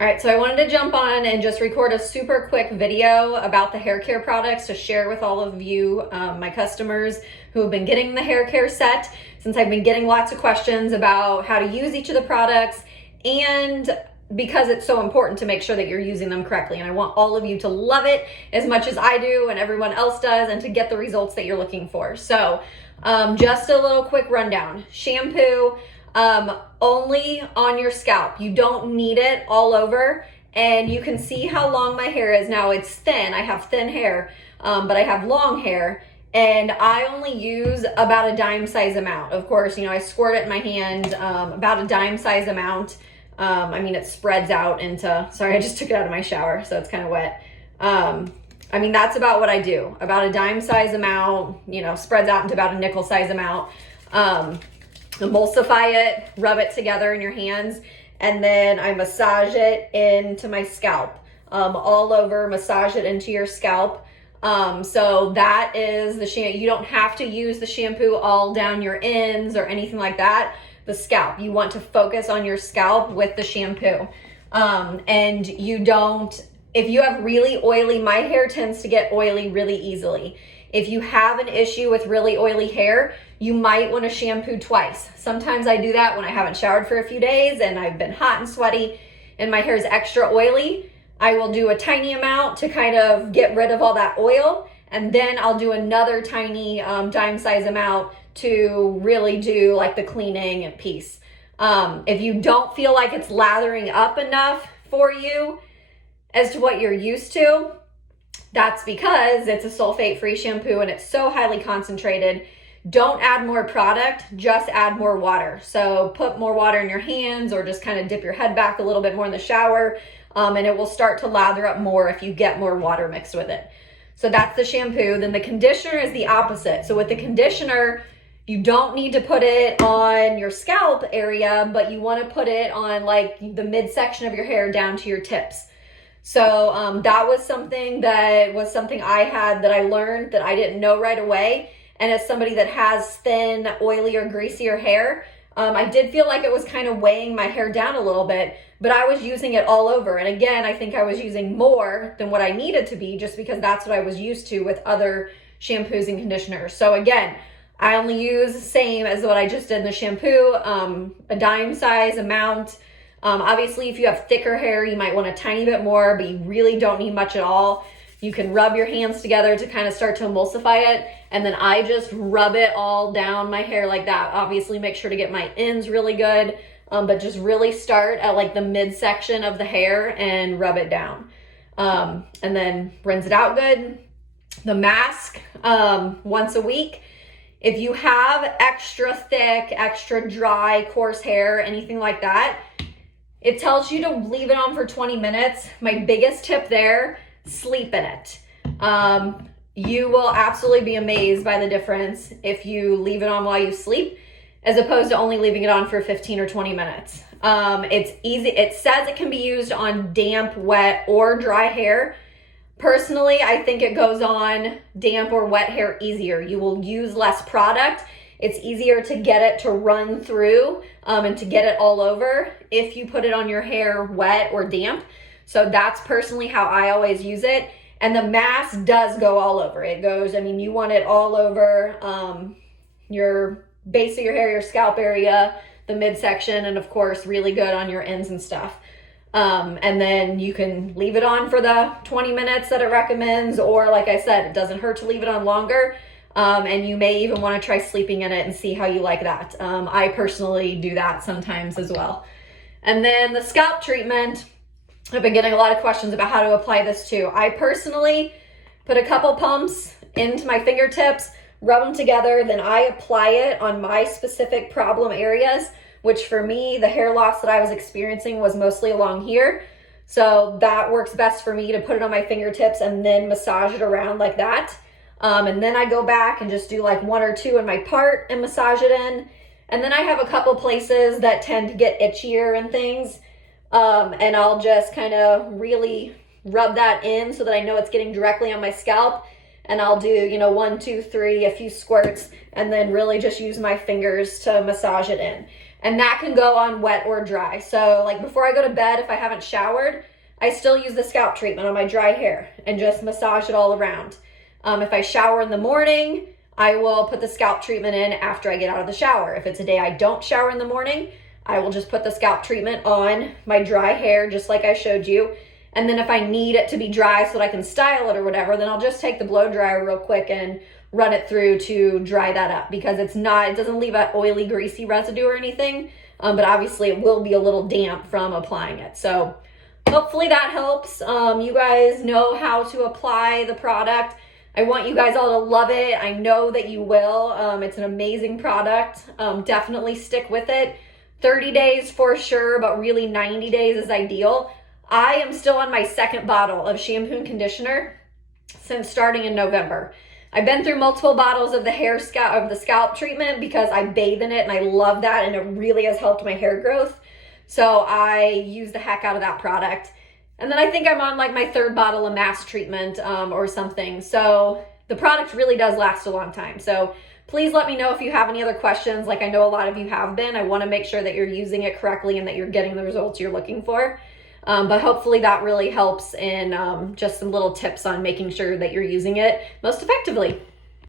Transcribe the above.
All right, so I wanted to jump on and just record a super quick video about the hair care products to share with all of you, my customers who have been getting the hair care set, since I've been getting lots of questions about how to use each of the products, and because it's so important to make sure that you're using them correctly. And I want all of you to love it as much as I do and everyone else does, and to get the results that you're looking for. So just a little quick rundown. Shampoo, only on your scalp. You don't need it all over. And you can see how long my hair is now. It's thin. I have thin hair, but I have long hair, and I only use about a dime size amount. Of course, you know, I squirt it in my hand, about a dime size amount. I mean, it spreads out into, sorry, I just took it out of my shower, so it's kind of wet. I mean, that's about what I do. About a dime size amount, you know, spreads out into about a nickel size amount. Emulsify it, rub it together in your hands, and then I massage it into my scalp, all over, massage it into your scalp. So that is the shampoo. You don't have to use the shampoo all down your ends or anything like that. The scalp, you want to focus on your scalp with the shampoo. And you don't, if you have really oily, my hair tends to get oily really easily. If you have an issue with really oily hair, you might want to shampoo twice. Sometimes I do that when I haven't showered for a few days and I've been hot and sweaty and my hair is extra oily. I will do a tiny amount to kind of get rid of all that oil, and then I'll do another tiny dime size amount to really do like the cleaning piece. If you don't feel like it's lathering up enough for you as to what you're used to, that's because it's a sulfate-free shampoo and it's so highly concentrated. Don't add more product, just add more water. So put more water in your hands, or just kind of dip your head back a little bit more in the shower, and it will start to lather up more if you get more water mixed with it. So that's the shampoo. Then the conditioner is the opposite. So with the conditioner, you don't need to put it on your scalp area, but you want to put it on like the midsection of your hair down to your tips. So that was something I had that I learned that I didn't know right away. And as somebody that has thin, oily, or greasier hair, I did feel like it was kind of weighing my hair down a little bit, but I was using it all over. And again, I think I was using more than what I needed to be, just because that's what I was used to with other shampoos and conditioners. So again, I only use the same as what I just did in the shampoo, a dime size amount. Obviously, if you have thicker hair, you might want a tiny bit more, but you really don't need much at all. You can rub your hands together to kind of start to emulsify it. And then I just rub it all down my hair like that. Obviously, make sure to get my ends really good, but just really start at like the midsection of the hair and rub it down. And then rinse it out good. The mask, once a week. If you have extra thick, extra dry, coarse hair, anything like that, it tells you to leave it on for 20 minutes. My biggest tip there, sleep in it. You will absolutely be amazed by the difference if you leave it on while you sleep, as opposed to only leaving it on for 15 or 20 minutes. It's easy. It says it can be used on damp, wet, or dry hair. Personally, I think it goes on damp or wet hair easier. You will use less product. It's easier to get it to run through and to get it all over if you put it on your hair wet or damp. So that's personally how I always use it. And the mask does go all over. It goes, I mean, you want it all over your base of your hair, your scalp area, the midsection, and of course, really good on your ends and stuff. And then you can leave it on for the 20 minutes that it recommends, or like I said, it doesn't hurt to leave it on longer. And you may even want to try sleeping in it and see how you like that. I personally do that sometimes as well. And then the scalp treatment, I've been getting a lot of questions about how to apply this too. I personally put a couple pumps into my fingertips, rub them together, then I apply it on my specific problem areas, which for me, the hair loss that I was experiencing was mostly along here. So that works best for me to put it on my fingertips and then massage it around like that. And then I go back and just do like one or two in my part and massage it in. And then I have a couple places that tend to get itchier and things. And I'll just kind of really rub that in so that I know it's getting directly on my scalp. And I'll do, you know, 1, 2, 3, a few squirts, and then really just use my fingers to massage it in. And that can go on wet or dry. So like before I go to bed, if I haven't showered, I still use the scalp treatment on my dry hair and just massage it all around. If I shower in the morning, I will put the scalp treatment in after I get out of the shower. If it's a day I don't shower in the morning, I will just put the scalp treatment on my dry hair, just like I showed you. And then if I need it to be dry so that I can style it or whatever, then I'll just take the blow dryer real quick and run it through to dry that up, because it doesn't leave an oily, greasy residue or anything. But obviously it will be a little damp from applying it. So hopefully that helps. You guys know how to apply the product. I want you guys all to love it. I know that you will. It's an amazing product. Definitely stick with it. 30 days for sure, but really 90 days is ideal. I am still on my second bottle of shampoo and conditioner since starting in November. I've been through multiple bottles of the scalp treatment because I bathe in it and I love that, and it really has helped my hair growth. So I use the heck out of that product. And then I think I'm on like my third bottle of mask treatment or something. So the product really does last a long time. So please let me know if you have any other questions. Like I know a lot of you have been. I want to make sure that you're using it correctly and that you're getting the results you're looking for. But hopefully that really helps in just some little tips on making sure that you're using it most effectively.